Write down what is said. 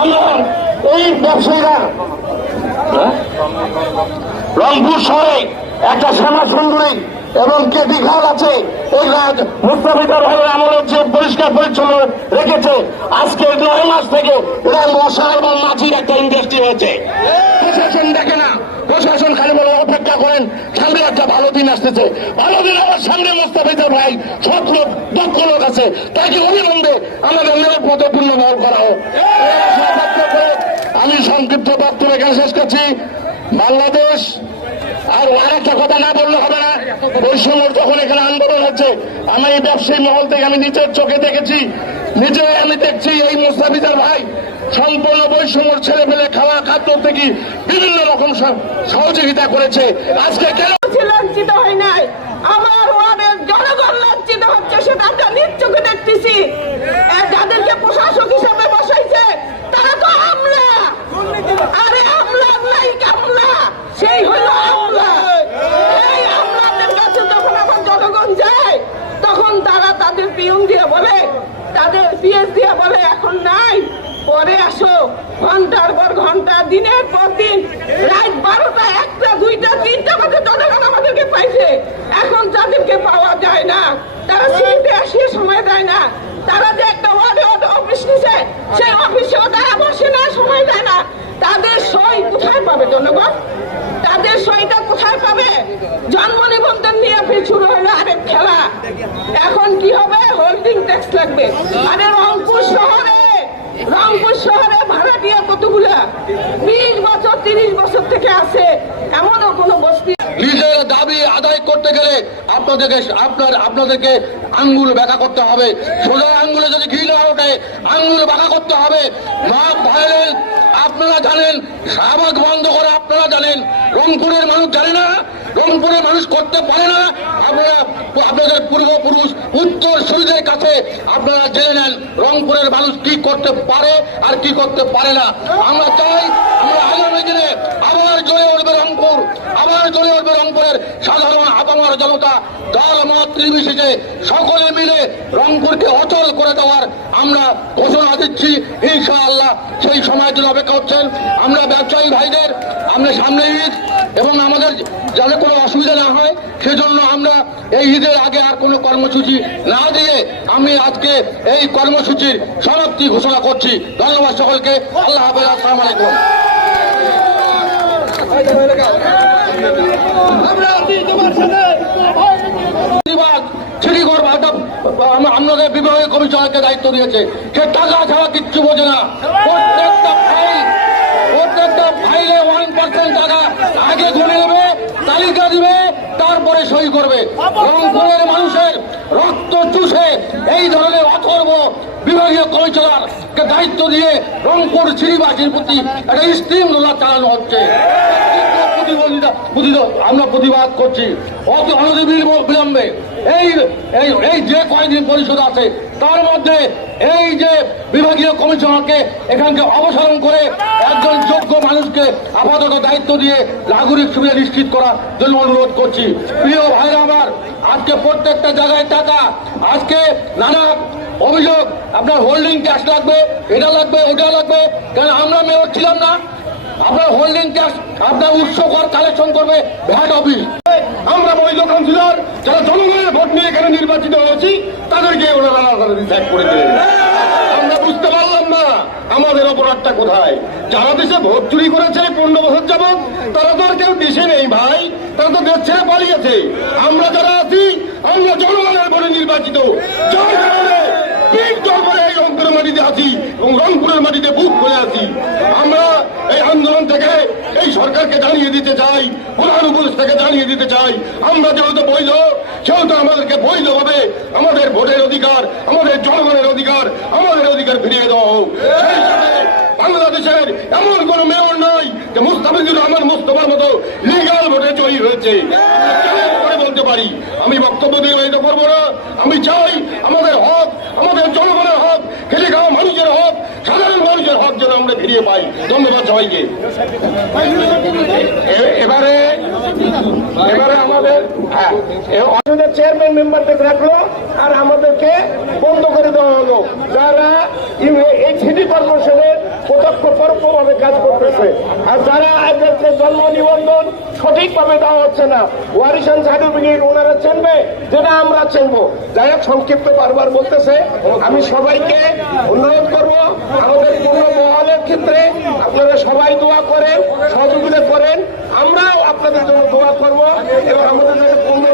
আমরা এই ব্যবসায়ীরা। হ্যাঁ? রংপুর শহরে একটা শ্যামা সুন্দরী এবং কেটি খাল আছে। এই রাজ মুস্তাফিজার ভাইয়ের আমলের যে পরিষ্কার পরিচ্ছন্ন রেখেছে, আজকে নয় মাস থেকে এরা মশা এবং মাছির একটা ইন্ডাস্ট্রি হয়েছে। প্রশাসন দেখে না। প্রশাসন খালি বলে অপেক্ষা করেন সামনে একটা ভালো দিন আসতেছে। ভালো দিন আমার সামনে মোস্তাফিজার ভাই লোক দক্ষ লোক আছে তাকে অবিলম্বে আমাদের নিয়োগ পদপূর্ণ ব্যবহার করা হোক। আমি সংক্ষিপ্ত বক্তব্য এখানে শেষ করছি। বাংলাদেশ আর আরেকটা কথা না বললে হবে না। বৈষম্যর যখন এখানে আন্দোলন হচ্ছে আমি এই ব্যবসায়ী মহল থেকে আমি নিজের চোখে দেখেছি নিজে আমি দেখছি এই মুস্তাফিজার ভাই সম্পূর্ণ বৈষম্যর ছেলে পেলে খাওয়া খাদ্য থেকে বিভিন্ন রকম সহযোগিতা করেছে। আজকে কেন লাঞ্ছিত হয় নাই। আমার ওয়ার্ডের জনগণ লাঞ্ছিত হচ্ছে সেটা আমরা নিজ চোখে দেখতেছি আর যাদেরকে প্রশাসক হিসাবে বসাইছে তারা তো আমলা আরে আমলা নাই কামলা সেই হলো আমলা এই আমলাদের কাছে যখন আমার জনগণ যায় তখন তাদের দিয়ে বলে, তাদের পিএস দিয়ে বলে, এখন নাই, পরে আসো। ঘণ্টার পর ঘণ্টা, দিনের পর দিন, রাত বারোটা, একটা, দুইটা, তিনটা বাজে জনগণ আমাদেরকে পাইছে। এখন তাদেরকে পাওয়া যায় না, তারা সিটিতে আসিয়ে সময় দেয় না। তারা যে একটা ওয়ার্ডে ওয়ার্ডে অফিস নিছে, সেই অফিসেও তারা বসে না, সময় দেয় না। তাদের সই কোথায় পাবে জনগণ? তাদের সইটা কোথায় পাবে? জন্ম নিবন্ধন নিয়ে ফির শুরু হলো আরেক খেলা এখন কি হবে হোল্ডিং ট্যাক্স লাগবে। আরে রংপুর শহরে রংপুর শহরে ভাড়াটিয়া কতগুলা? বিশ বছর, তিরিশ বছর থেকে আছে এমনও কোনো বস্তি। নিজের দাবি আদায় করতে গেলে আপনাদেরকে, আপনার, আপনাদেরকে আঙ্গুল ব্যাখ্যা করতে হবে। সোজা আঙ্গুলে যদি ঘি না ওঠে, আঙ্গুল ব্যাখ্যা করতে হবে। মাপ ভাইলেন আপনারা জানেন, শাহবাগ বন্ধ করে আপনারা জানেন। রংপুরের মানুষ জানে না রংপুরের মানুষ করতে পারে না। আপনারা, আপনাদের পূর্বপুরুষ, উত্তর সূর্যের কাছে আপনারা জেনে নেন রংপুরের মানুষ কি করতে পারে আর কি করতে পারে না। আমরা চাই, আমরা আগামী দিনে আবার জ্বলে উঠবে রংপুর, আবার জ্বলে উঠবে রংপুরের সাধারণ আপামার জনতা। দল, মত, নির্বিশেষে সকলে মিলে রংপুরকে অচল করে দেওয়ার আমরা ঘোষণা দিচ্ছি। ইনশাআল্লাহ সেই সময়ের জন্য অপেক্ষা হচ্ছেন আমরা ব্যবসায়ী ভাইদের, আমরা সামনে ঈদ এবং আমাদের যাতে কোনো অসুবিধা না হয়, সেজন্য আমরা এই ঈদের আগে আর কোনো কর্মসূচি না দিয়ে আমি আজকে এই কর্মসূচির সমাপ্তি ঘোষণা করছি। ধন্যবাদ সকলকে। আল্লাহ হাফেজ, আসসালামু আলাইকুম। আপনাদের বিভাগীয় কমিশনারকে দায়িত্ব দিয়েছে। সে টাকা ছাড়া কিচ্ছু বোঝে না। প্রত্যেকটা সই করবে রংপুরের মানুষের রক্ত চুষে এই ধরনের অথর্ব বিভাগীয় কমিশনারকে দায়িত্ব দিয়ে রংপুর শ্রীবাসীর প্রতি একটা স্টিম লোলা চালানো হচ্ছে। আমরা প্রতিবাদ করছি। অত অনধিবিল বিলম্বে এই এই যে কয়েকদিন পরিষদ আছে, তার মধ্যে এই যে বিভাগীয় কমিশনারকে এখানকে অপসারণ করে একজন যোগ্য মানুষকে আপাতত দায়িত্ব দিয়ে নাগরিক সুবিধা নিশ্চিত করার জন্য অনুরোধ করছি। প্রিয় ভাইরা আমার, আজকে প্রত্যেকটা জায়গায় টাকা, আজকে নানা অভিযোগ, আপনার হোল্ডিং ক্যাশ লাগবে, এটা লাগবে, ওটা লাগবে, কেন আমরা মেয়র ছিলাম না? আপনার হোল্ডিং ক্যাশ আপনার উৎস কর কালেকশন করবে ভ্যাট অফিস। আমরা বৈধ কাউন্সিলর যারা জনগণের ভোট নিয়ে এখানে নির্বাচিত হয়েছি, তাদেরকে ওনারা করে দিলেন আমরা বুঝতে পারলাম না, আমাদের অপরাধটা কোথায়? যারা দেশে ভোট চুরি করেছে পনেরো বছর যাবৎ তারা তো আর কেউ দেশে নেই ভাই, তারা তো দেশ ছেড়ে পালিয়েছে। আমরা যারা আছি, আমরা জনগণের ভোটে নির্বাচিত। যার কারণে এই মাটিতে আছি এবং রংপুরের মাটিতে বুক করে আছি আমরা এই আন্দোলন থেকে এই সরকারকে জানিয়ে দিতে চাই, প্রধান উপদেষ্টাকে জানিয়ে দিতে চাই, আমরা যেহেতু বৈধ, সেহেতু আমাদেরকে বৈধভাবে আমাদের ভোটের অধিকার, আমাদের জনগণের অধিকার, আমাদের অধিকার ফিরিয়ে দেওয়া হোক। বাংলাদেশের এমন কোন মেয়র নাই যে মুস্তাফিজুর রহমান মুস্তফার মতো লিগাল ভোটে জয়ী হয়েছে। বলতে পারি, আমি বক্তব্য দীর্ঘায়িত করব না। আমি চাই আমাদের হক, আমাদের জনগণের হক খেলে খাওয়া মানুষের হক সাধারণ মানুষের হক যেন আমরা ফিরিয়ে পাই ধন্যবাদ সবাইকে। এবারে এবারে আমাদের চেয়ারম্যান মেম্বারদের রাখল আর আমাদেরকে বন্ধ করে দেওয়া হলো। যারা এই সিটি প্রত্যক্ষ পরোক্ষভাবে কাজ করতেছে। আর যারা আজকে জন্ম নিবন্ধন সঠিকভাবে দেওয়া হচ্ছে না, ওয়ারিশন সার্টিফিকেট ওনারা চেনবে, যেটা আমরা চেনবো। যাই হোক, সংক্ষিপ্ত বারবার বলতেছে, আমি সবাইকে অনুরোধ করব। আমাদের পূর্ণ মহলের ক্ষেত্রে আপনারা সবাই দোয়া করেন, সহযোগিতা করেন। আমরাও আপনাদের জন্য দোয়া করব এবং আমাদের পূর্ণ